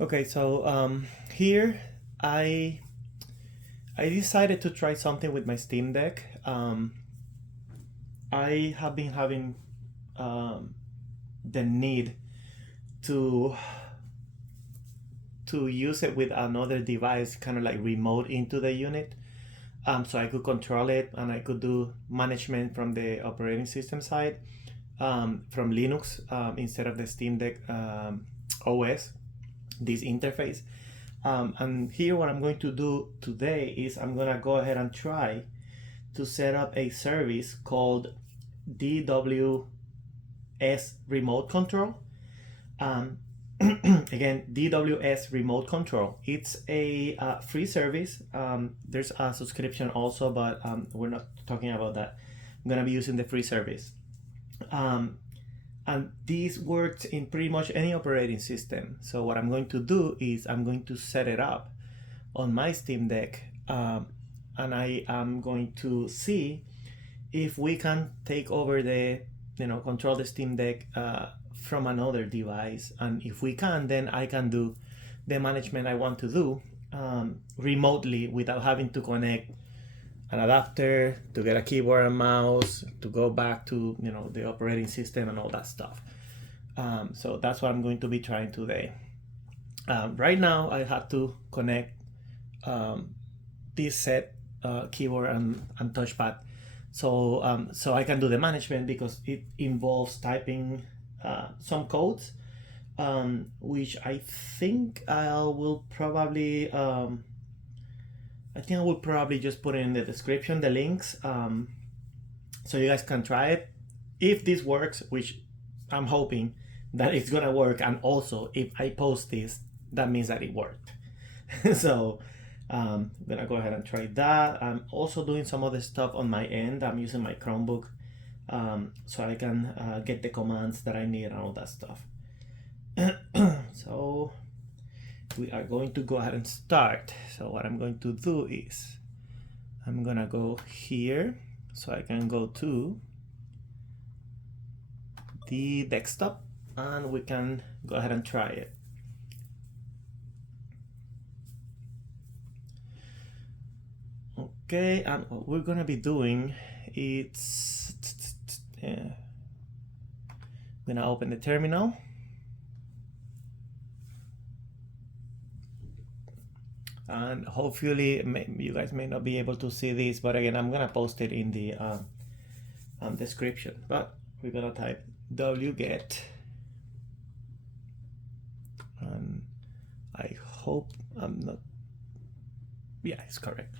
Okay, so here I decided to try something with my Steam Deck. I have been having the need to use it with another device, kind of like remote into the unit, so I could control it and I could do management from the operating system side, from Linux, instead of the Steam Deck OS, this interface. And here what I'm going to do today is I'm gonna go ahead and try to set up a service called DWS Remote Control. Again, DWS Remote Control. It's a free service. There's a subscription also, but we're not talking about that. I'm gonna be using the free service. And this works in pretty much any operating system. So what I'm going to do is I'm going to set it up on my Steam Deck, and I am going to see if we can take over the, control the Steam Deck from another device. And if we can, then I can do the management I want to do remotely without having to connect an adapter, to get a keyboard and mouse, to go back to the operating system and all that stuff. So that's what I'm going to be trying today. Right now I had to connect this set keyboard and touchpad, so I can do the management, because it involves typing some codes, which I think I will probably just put it in the description, the links, so you guys can try it. If this works, which I'm hoping that it's gonna work, and also if I post this, that means that it worked. So I'm gonna go ahead and try that. I'm also doing some other stuff on my end. I'm using my Chromebook, so I can get the commands that I need and all that stuff. So we are going to go ahead and start. So what I'm going to do is I'm gonna go here, so I can go to the desktop and we can go ahead and try it. Okay, and what we're gonna be doing, it's I'm gonna open the terminal. And hopefully you guys may not be able to see this, but again, I'm gonna post it in the description. But we're gonna type wget, and I hope I'm not, yeah, it's correct,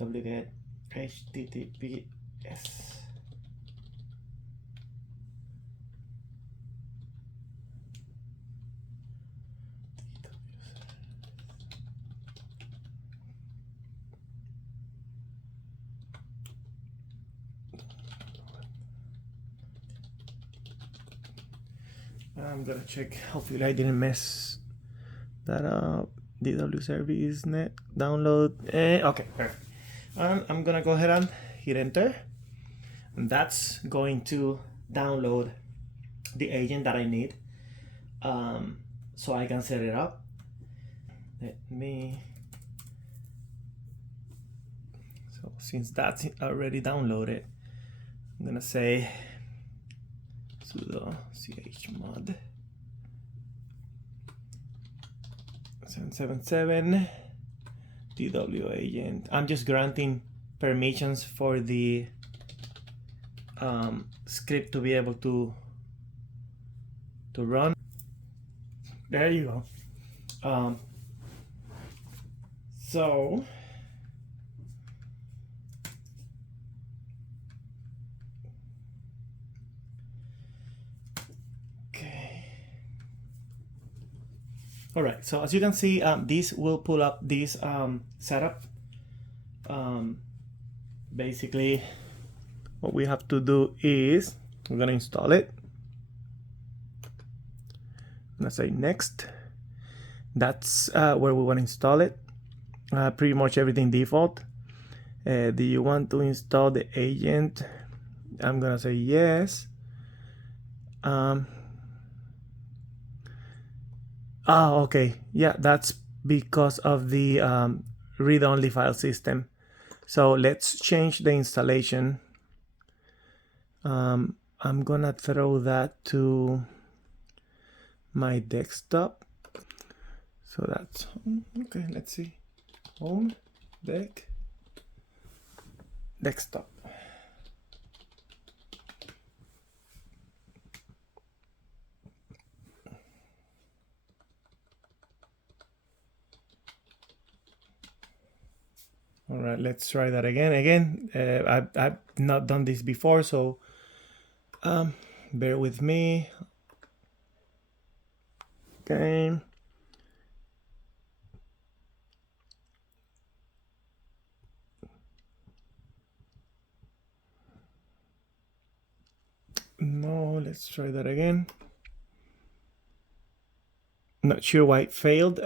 wget https I'm gonna check, hopefully I didn't mess that up. DW service net download. Okay, perfect. And I'm gonna go ahead and hit enter, and that's going to download the agent that I need, so I can set it up. So since that's already downloaded, I'm gonna say sudo chmod 777 DW agent. I'm just granting permissions for the script to be able to run. There you go. So all right, so as you can see, this will pull up this setup. Basically, what we have to do is we're gonna install it. I'm gonna say next. That's where we want to install it. Pretty much everything default. Do you want to install the agent? I'm gonna say yes. Oh, okay. Yeah, that's because of the read-only file system. So let's change the installation. I'm gonna throw that to my desktop. So that's okay. Let's see. Home, desktop. All right, let's try that again. I've not done this before, so bear with me. Okay. No, let's try that again. Not sure why it failed,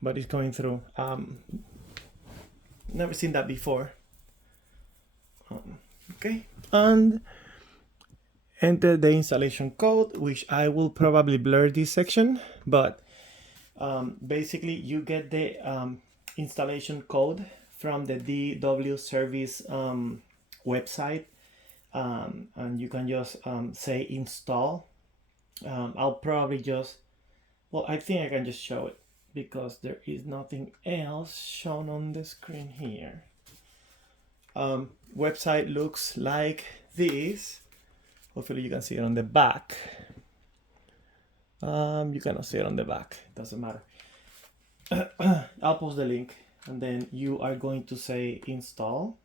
but it's going through. Never seen that before. Okay, and enter the installation code, which I will probably blur this section, but basically you get the installation code from the DW service website, and you can just say install. I'll probably just, well, I think I can just show it because there is nothing else shown on the screen here. Website looks like this. Hopefully you can see it on the back. You cannot see it on the back, doesn't matter. I'll post the link, and then you are going to say install.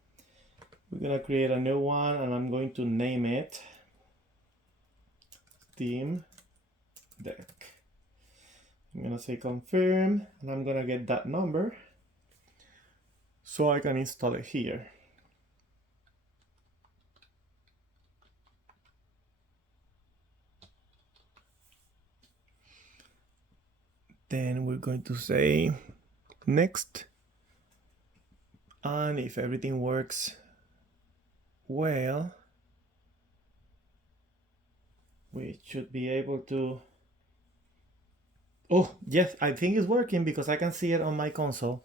We're gonna create a new one, and I'm going to name it Steam Deck. I'm gonna say confirm, and I'm gonna get that number so I can install it here. Then we're going to say next, and if everything works well, we should be able to. Oh yes, I think it's working because I can see it on my console.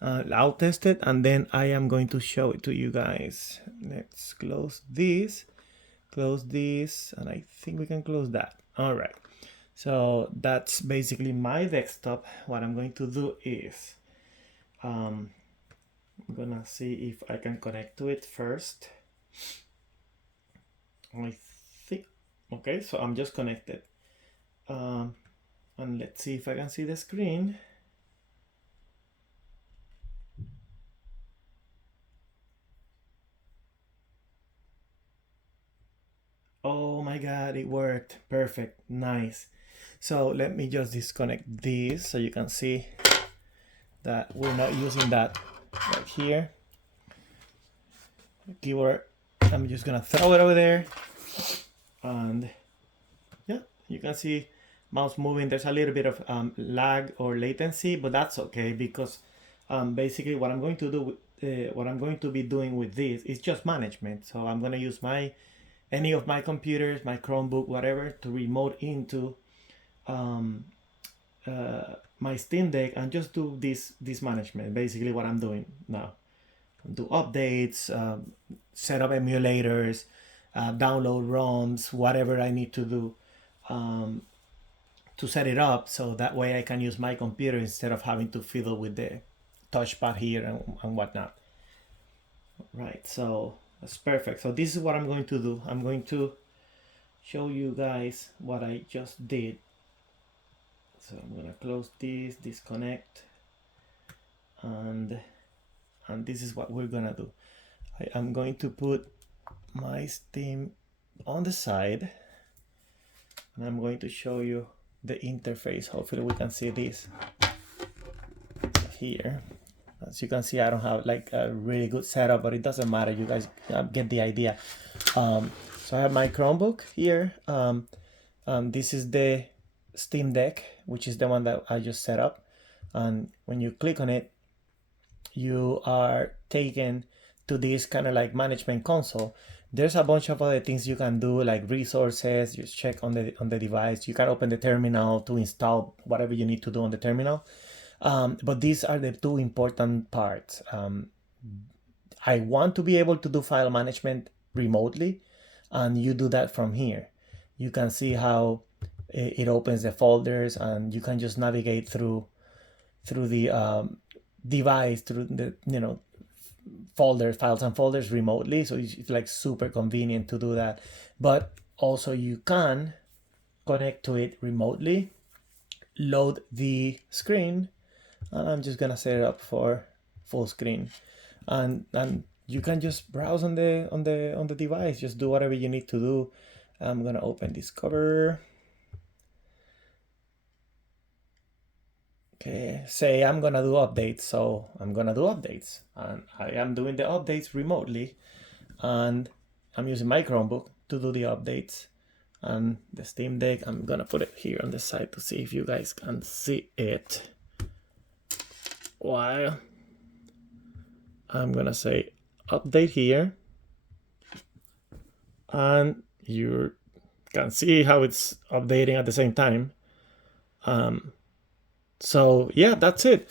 I'll test it, and then I am going to show it to you guys. Let's close this, and I think we can close that. All right, so that's basically my desktop. What I'm going to do is I'm gonna see if I can connect to it first. I think, okay, so I'm just connected, and let's see if I can see the screen. Oh my god, it worked. Perfect. Nice. So let me just disconnect this so you can see that we're not using that right here. Keyboard, I'm just gonna throw it over there, and yeah, you can see mouse moving. There's a little bit of lag or latency, but that's okay because basically what I'm going to do what I'm going to be doing with this is just management. So I'm gonna use any of my computers, my Chromebook, whatever, to remote into my Steam Deck and just do this management. Basically what I'm doing now. Do updates, set up emulators, download ROMs, whatever I need to do to set it up, so that way I can use my computer instead of having to fiddle with the touchpad here and whatnot. Right, so that's perfect. So this is what I'm going to do. I'm going to show you guys what I just did. So I'm gonna close this, disconnect, and this is what we're gonna do. I am going to put my Steam on the side, and I'm going to show you the interface. Hopefully we can see this here. As you can see, I don't have like a really good setup, but it doesn't matter. You guys get the idea. So I have my Chromebook here. This is the Steam Deck, which is the one that I just set up. And when you click on it, you are taken to this kind of like management console. There's a bunch of other things you can do, like resources. Just check on the device. You can open the terminal to install whatever you need to do on the terminal. But these are the two important parts. I want to be able to do file management remotely, and you do that from here. You can see how it opens the folders, and you can just navigate through the device, through the files and folders remotely. So it's like super convenient to do that. But also you can connect to it remotely, load the screen, and I'm just gonna set it up for full screen, and you can just browse on the device. Just do whatever you need to do. I'm gonna open Discover. Okay, say I'm gonna do updates, so I'm gonna do updates, and I am doing the updates remotely, and I'm using my Chromebook to do the updates. And the Steam Deck, I'm gonna put it here on the side to see if you guys can see it. While I'm gonna say update here, and you can see how it's updating at the same time. So yeah, that's it.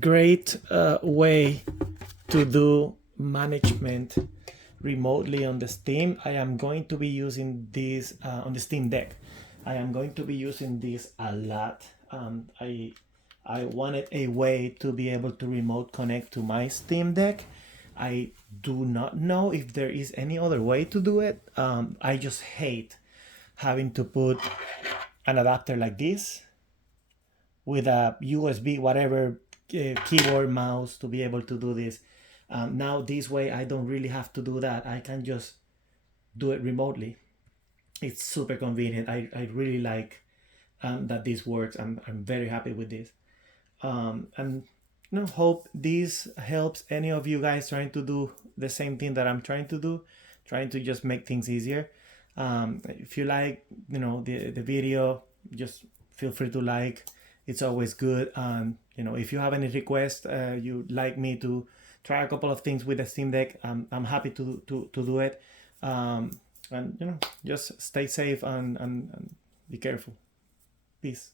Great way to do management remotely on the Steam. I am going to be using this on the Steam Deck. I am going to be using this a lot. I wanted a way to be able to remote connect to my Steam Deck. I do not know if there is any other way to do it. I just hate having to put an adapter like this with a USB, whatever, keyboard, mouse to be able to do this. Now this way, I don't really have to do that. I can just do it remotely. It's super convenient. I really like that this works. I'm very happy with this. And hope this helps any of you guys trying to do the same thing that I'm trying to do, trying to just make things easier. If you like, the video, just feel free to like. It's always good. And if you have any requests, you'd like me to try a couple of things with the Steam Deck, I'm happy to do it. And just stay safe and be careful. Peace.